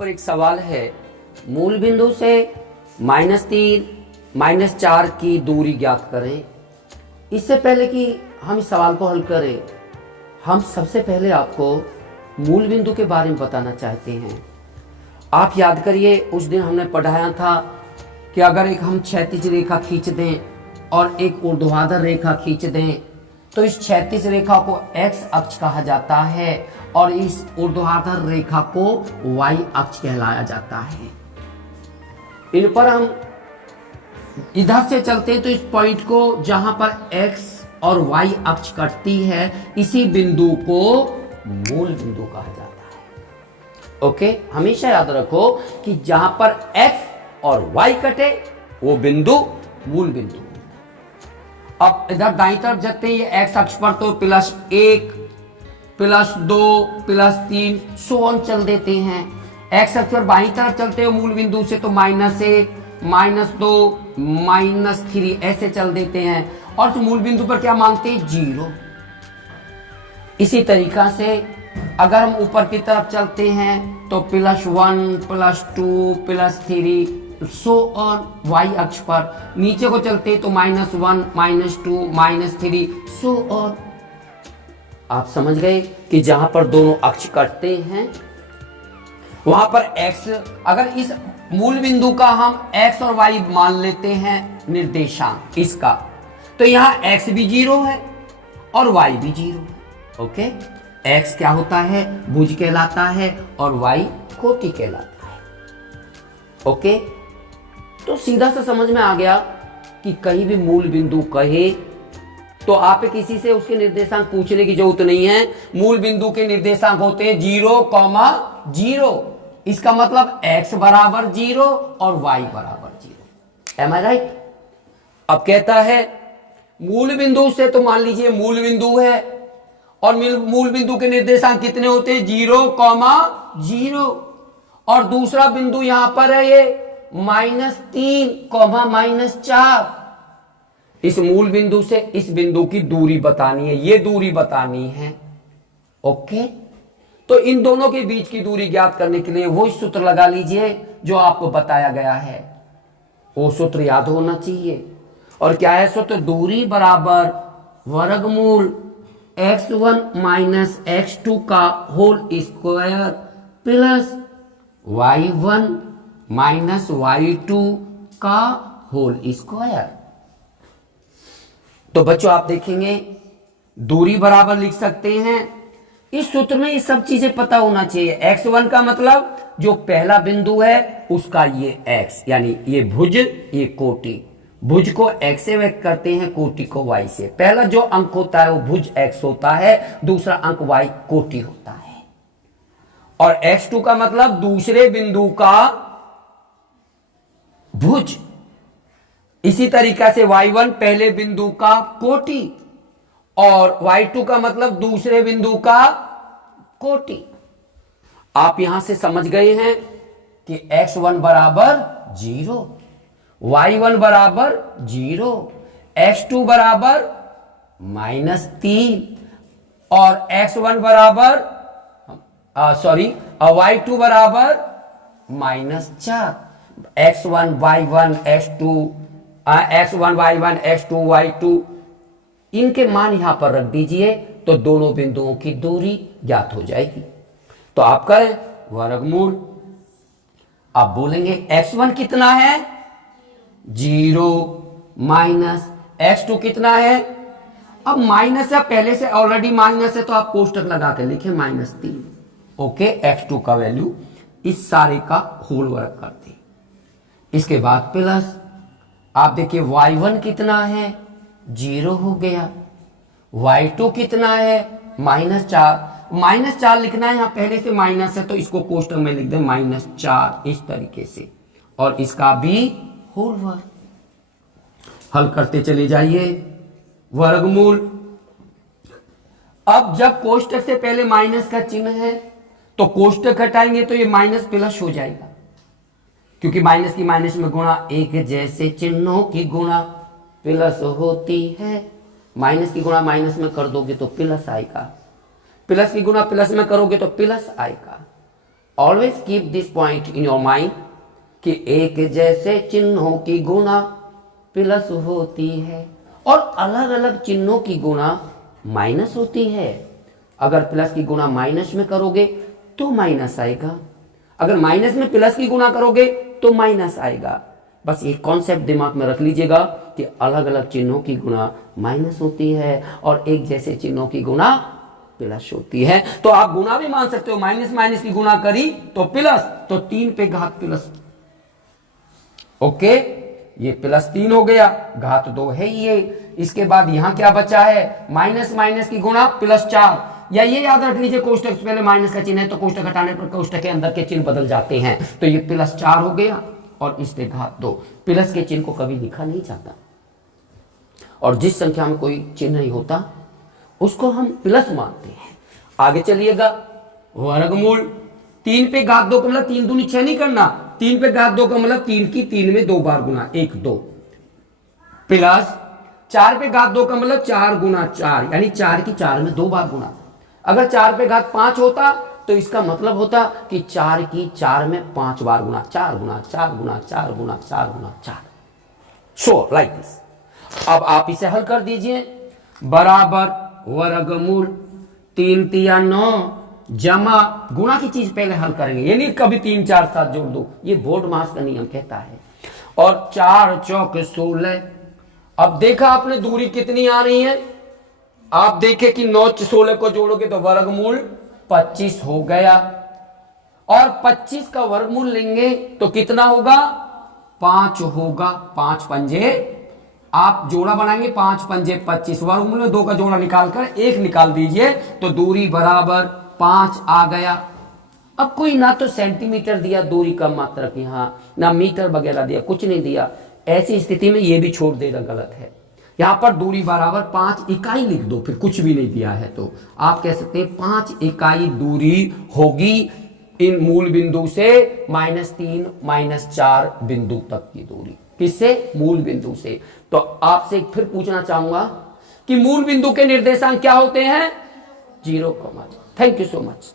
पर एक सवाल है, मूल बिंदु से -3 -4 की दूरी ज्ञात करें। इससे पहले कि हम इस सवाल को हल करें, हम सबसे पहले आपको मूल बिंदु के बारे में बताना चाहते हैं। आप याद करिए, उस दिन हमने पढ़ाया था कि अगर एक हम क्षैतिज रेखा खींच दें और एक ऊर्ध्वाधर रेखा खींच दें तो इस क्षैतिज रेखा को x अक्ष कहा जाता है और इस ऊर्ध्वाधर रेखा को y अक्ष कहलाया जाता है। इन पर हम इधर से चलते हैं तो इस पॉइंट को जहां पर x और y अक्ष कटती है, इसी बिंदु को मूल बिंदु कहा जाता है। ओके, हमेशा याद रखो कि जहां पर x और y कटे वो बिंदु मूल बिंदु। अब इधर दाईं तरफ चलते हैं, ये x अक्ष पर तो +1 +2 +3 सो ऑन चल देते हैं। x अक्ष पर बाईं तरफ चलते हो मूल बिंदु से तो -1 -2 -3 ऐसे चल देते हैं और मूल बिंदु पर क्या मानते हैं, 0। इसी तरीका से अगर हम ऊपर की तरफ चलते हैं तो +1 +2 +3 सो ऑन y अक्ष पर, नीचे को चलते तो -1 -2 -3 सो ऑन। आप समझ गए कि जहां पर दोनों अक्ष कटते हैं वहां पर x, अगर इस मूल बिंदु का हम x और y मान लेते हैं निर्देशांक इसका, तो यहां x भी 0 है और y भी 0 है। ओके, x क्या होता है, भुज कहलाता है और y कोटि कहलाता है। ओके, तो सीधा सा समझ में आ गया कि कहीं भी मूल बिंदु कहे तो आप किसी से उसके निर्देशांक पूछने की जरूरत नहीं है। मूल बिंदु के निर्देशांक होते हैं 0,0। इसका मतलब x बराबर 0 और y बराबर 0। एम आई राइट? अब कहता है मूल बिंदु से, तो मान लीजिए मूल बिंदु है और मूल बिंदु के निर्देशांक कितने होते हैं, 0,0 और दूसरा बिंदु यहां पर है ये -3, -4। इस मूल बिंदु से इस बिंदु की दूरी बतानी है, ये दूरी बतानी है। ओके, तो इन दोनों के बीच की दूरी ज्ञात करने के लिए वही सूत्र लगा लीजिए जो आपको बताया गया है। वो सूत्र याद होना चाहिए। और क्या है सूत्र, दूरी बराबर वर्गमूल x1 - x2 का whole square plus y1 - y2 का होल स्क्वायर। तो बच्चों आप देखेंगे दूरी बराबर लिख सकते हैं। इस सूत्र में ये सब चीजें पता होना चाहिए। x1 का मतलब जो पहला बिंदु है उसका ये x, यानी ये भुज, ये कोटि। भुज को x से व्यक्त करते हैं, कोटि को y से। पहला जो अंक होता है वो भुज x होता है, दूसरा अंक y कोटि होता है। और x2 का मतलब दूसरे बिंदु का भुज। इसी तरीका से y1 पहले बिंदु का कोटि और y2 का मतलब दूसरे बिंदु का कोटि। आप यहां से समझ गए हैं कि x1 बराबर 0, y1 बराबर 0, x2 बराबर -3 और x1 बराबर y2 बराबर -4। x1 y1 x2 y2 इनके मान यहां पर रख दीजिए तो दोनों बिंदुओं की दूरी ज्ञात हो जाएगी। तो आप करें वर्गमूल, आप बोलेंगे x1 कितना है, 0 माइनस x2 कितना है। अब माइनस है, पहले से ऑलरेडी माइनस है तो आप कोष्टक लगा के लिखें -3। ओके, x2 का वैल्यू इस सारे का होल वर्ग कर दें। इसके बाद प्लस, आप देखिए y1 कितना है, 0 हो गया। y2 कितना है, -4। -4 लिखना है, यहां पहले से माइनस है तो इसको कोष्टक में लिख दें -4 इस तरीके से, और इसका भी होल वर्ग। हल करते चले जाइए वर्गमूल। अब जब कोष्टक से पहले माइनस का चिन्ह है तो कोष्टक हटाएंगे तो ये माइनस प्लस हो जाएगा, क्योंकि माइनस की माइनस में गुणा, एक जैसे चिन्हों की गुणा प्लस होती है। माइनस की गुणा माइनस में कर दोगे तो प्लस आएगा, प्लस की गुणा प्लस में करोगे तो प्लस आएगा। Always keep this point in your mind कि एक जैसे चिन्हों की गुणा प्लस होती है और अलग अलग चिन्हों की गुणा माइनस होती है। अगर प्लस की गुणा माइनस में करोगे तो माइनस आएगा, अगर माइनस में प्लस की गुणा करोगे तो माइनस आएगा। बस एक कॉन्सेप्ट दिमाग में रख लीजिएगा कि अलग अलग चिन्हों की गुणा माइनस होती है और एक जैसे चिन्हों की गुणा प्लस होती है। तो आप गुणा भी मान सकते हो, माइनस माइनस की गुणा करी तो प्लस, तो 3 पे घात प्लस। ओके, ये +3 हो गया, घात 2 है ये। इसके बाद यहां क्या बचा है, माइनस माइनस की गुणा +4, या ये याद रख लीजिए कोष्टक से पहले माइनस का चिन्ह है तो कोष्टक हटाने पर कोष्टक के अंदर के चिन्ह बदल जाते हैं। तो ये +4 हो गया और इस पे घात 2। प्लस के चिन्ह को कभी लिखा नहीं जाता और जिस संख्या में कोई चिन्ह नहीं होता उसको हम प्लस मानते हैं। आगे चलिएगा, वर्गमूल 3 पे घात 2 का मतलब 3 दूनी 6 नहीं करना, 3 पे घात 2 का मतलब 3 की 3 में 2 बार गुना, 1 2, प्लस 4 पे घात 2 का मतलब 4 गुना 4, यानी 4 की 4 में 2 बार गुना। अगर 4 पे घात 5 होता तो इसका मतलब होता कि 4 की 4 में 5 बार गुना, 4 गुना 4 गुना 4 गुना 4 गुना 4। So like this. अब आप इसे हल कर दीजिए, बराबर वर्गमूल 3 तिया 9 जमा गुणा की चीज पहले हल करेंगे, ये नहीं कभी 3 4 7 जोड़ दो, ये बोर्ड मास का नियम कहता है। और 4 चौक 16। अब देखा आपने दूरी कितनी आ रही है, आप देखे कि 9 16 को जोड़ोगे तो वर्गमूल 25 हो गया, और 25 का वर्गमूल लेंगे तो कितना होगा, 5 होगा। 5 पंजे आप जोड़ा बनाएंगे, 5 पंजे 25, वर्गमूल में 2 का जोड़ा निकालकर 1 निकाल दीजिए तो दूरी बराबर 5 आ गया। अब कोई ना तो सेंटीमीटर दिया दूरी का मात्रक यहां, ना मीटर वगैरह दिया, कुछ नहीं दिया। ऐसी स्थिति में यह भी छोड़ देना गलत है। यहां पर दूरी बराबर 5 इकाई लिख दो, फिर कुछ भी नहीं दिया है तो आप कह सकते हैं 5 इकाई दूरी होगी इन मूल बिंदु से -3 -4 बिंदु तक की दूरी। किससे, मूल बिंदु से। तो आपसे फिर पूछना चाहूंगा कि मूल बिंदु के निर्देशांक क्या होते हैं, 0, 0। Thank you so much.